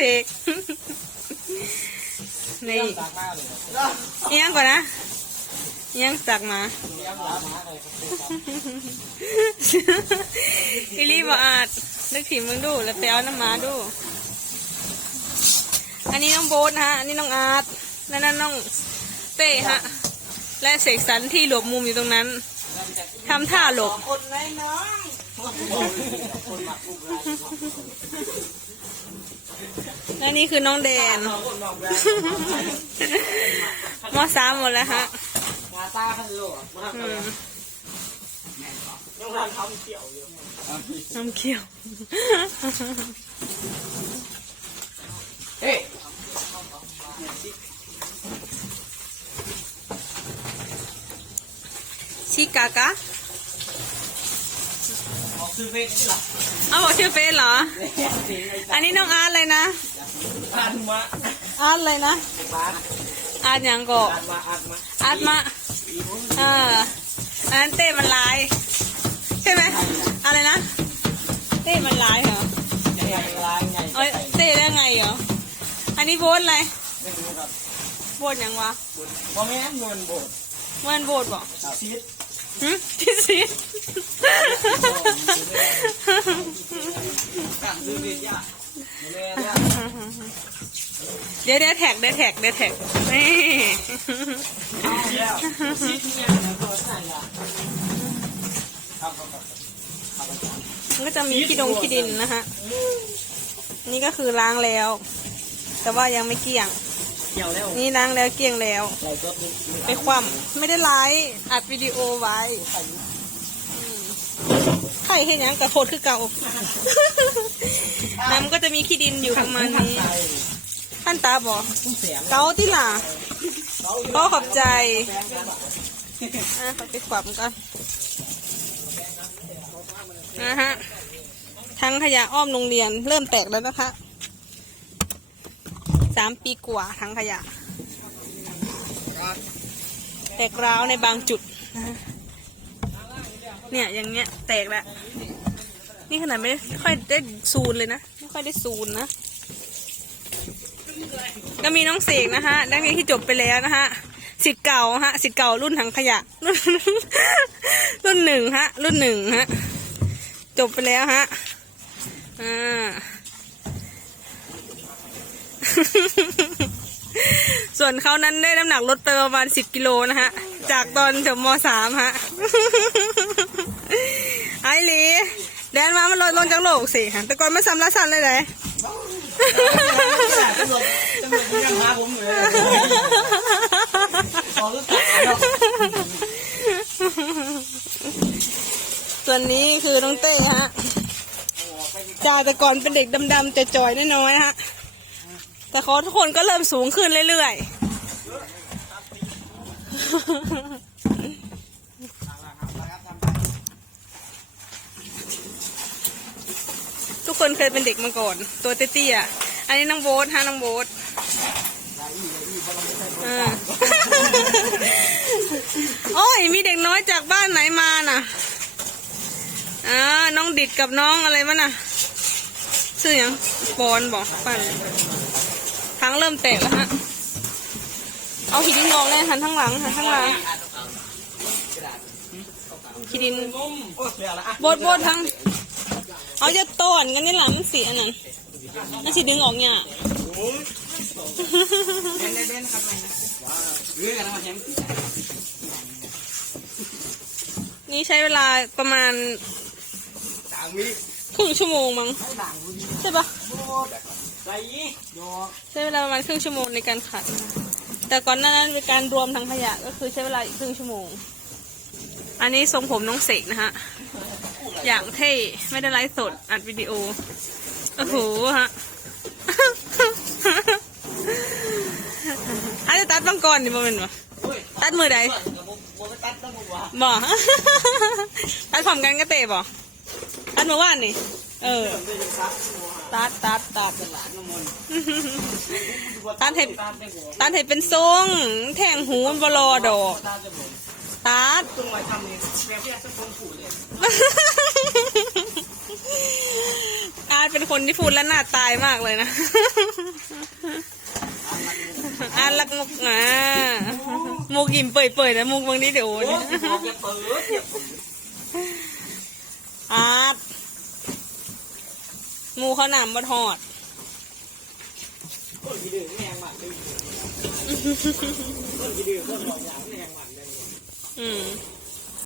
เสกนี่เลยอิหยังก่อนนะอิหยังสักมาเลี้ยงหลานมาเลยอีลี่บอาดนึกถึงมึงดูแล้วไปเอาน้ำมาดู อันนี้น้องโบ๊ทฮะ อันนี้น้องอาร์ตนั่นนั่นน้องเต้ฮะ และเสกสรรที่หลบมุมอยู่ตรงนั้นทำท่าหลบคนไหนน้อง และนี่คือน้องแดนคนนอกแบบมอสามหมดแล้วฮะงาตาขันโลกมาอืมยังรันทำเกี่ยวอยู่น้ำเขียวเฮ้ยชิกากะออกซื้อเฟซนี่หรอ เอาบอกชื่อเฟซเหรอ อันนี้น้องอาร์ตเลยนะอ่านมาอาร์ตเลยนะบ้านอาร์ตหยังก็อ่านมาอ่านมาอาร์ตมาเอออันนั้นเต้มันลาย ใช่ไหมอะไรนะ เต้มันลายเหรอใหญ่ลายใหญ่เอ้ยเต้ได้ไงเหรอ อันนี้โบ๊ทอะไรไม่รู้ครับโบ๊ทหยังวะพอแม่นเงินโบดมันโบ๊ทบอกชีสหึที่สิสั่งซื้อ เฟซยากแม่เนี่ยเดี๋ยวเดี๋ยวแท็กเดี๋ยวแท็กเดี๋ยวแท็กนี่เอาแล้วชีสเนี่ยตัวไหนอะครับครับครับมันก็จะมีขี้ดงขี้ดินนะฮะ นี่ก็คือล้างแล้ว แต่ว่ายังไม่เกลี้ยงเกี่ยวแล้วนี่ล้างแล้วเกลี้ยงแล้วเราก็มีไปคว่ำไม่ได้ไลฟ์อัดวิดีโอไว้อืมไข่เห็นยังกระโพดคือเก่าน้ำก็จะมีขี้ดินอยู่ประมาณนี้ท่านตาบอกต้องเสียงเกาที่ล่ะก็ขอบใจอะขอไปขวับก่อนนะฮะทั้งขยะอ้อมโรงเรียนเริ่มแตกแล้วนะคะสามปีกว่าทั้งขยะ แตกร้าวในบางจุดนะฮะ เนี่ยอย่างเงี้ยแตกแล้วนี่ขนาดไม่ได้ค่อยได้ซูนเลยนะ ไม่ค่อยได้ซูนนะ ก็มีน้องเสกนะฮะนักเรียนที่จบไปแล้วนะฮะสิทธิ์เก่าฮะสิทธิ์เก่ารุ่นถังขยะ รุ่นรุ่นหนึ่งฮะ รุ่นหนึ่งฮะ จบไปแล้วฮะอ่าส่วนเขานั้นได้น้ำหนักลดไปประมาณสิบกิโลนะฮะ จากตอนจบมสามฮะ หลีแดนมามันลดลงจากโลกสิแต่ก่อนไม่ซ้ำละสันเลยเลยตำรวจตำรวจยังหาผมอยู่เลยขอรถตัดแล้วส่วนนี้คือน้องเต้ฮะจาแต่ก่อนเป็นเด็กดำๆแต่จอยน้อยๆฮะแต่เขาทุกคนก็เริ่มสูงขึ้นเรื่อยๆ ทุกคน เคยเป็นเด็กมาก่อน ตัวเตี้ยๆอันนี้น้องโบ๊ทฮะน้องโบ๊ทอ่าโอ้ยมีเด็กน้อยจากบ้านไหนมาน่ะอ่าน้องดิดกับน้องอะไรวะน่ะชื่อยังปอนบอกปั่นทั้งเริ่มแตกแล้วฮะเอาขีดินออกเลยหันทั้งหลังหันทั้งหลังขีดินงมโอ้เสียละอะโบดโบดทั้ง เอาจะต้อนกันนี่หลังมันสีอันนั้นมันสีดึงออกเนี่ยบนี่ใช้เวลาประมาณครึ่งชั่วโมงมั้งใช่ปะใช้เวลาประมาณครึ่งชั่วโมงในการขัด แต่ก่อนหน้านั้นเป็นการรวมทั้งขยะก็คือใช้เวลาอีกครึ่งชั่วโมง อันนี้ทรงผมน้องเสกนะฮะ อย่างเท่ไม่ได้ไลฟ์สดอัดวิดีโอ โอ้โหฮะอาจจะตัดบังกรนี่บ่เป็นวะตัดมือใดกับผมผมไปตัดแล้วผมว่าบ่ตัดพร้อมกันก็เตะบ่ตัดมือว่านนี่ เออ ตัดตัดตัดตัดเห็ดตัดเห็ดเป็นทรงแทงหูมันบรอดอกตัดตัดตรงไหนทำนี่แม่พี่จะคงผูเลย อาร์ตเป็นคนที่พูดแล้วหน้าตายมากเลยนะ อาร์ตรักมุกอะมุกยิ้มเปื่อยๆนะมุกบางนี้เดี๋ยวโอ้ยยบอาดอย่าเปิดอาร์ตมูเขาหนำบะทอดคนกี่ดื้อแรงหมันเลยคนกี่ดื้อคนหอกอย่างแรงหมันเลยอืม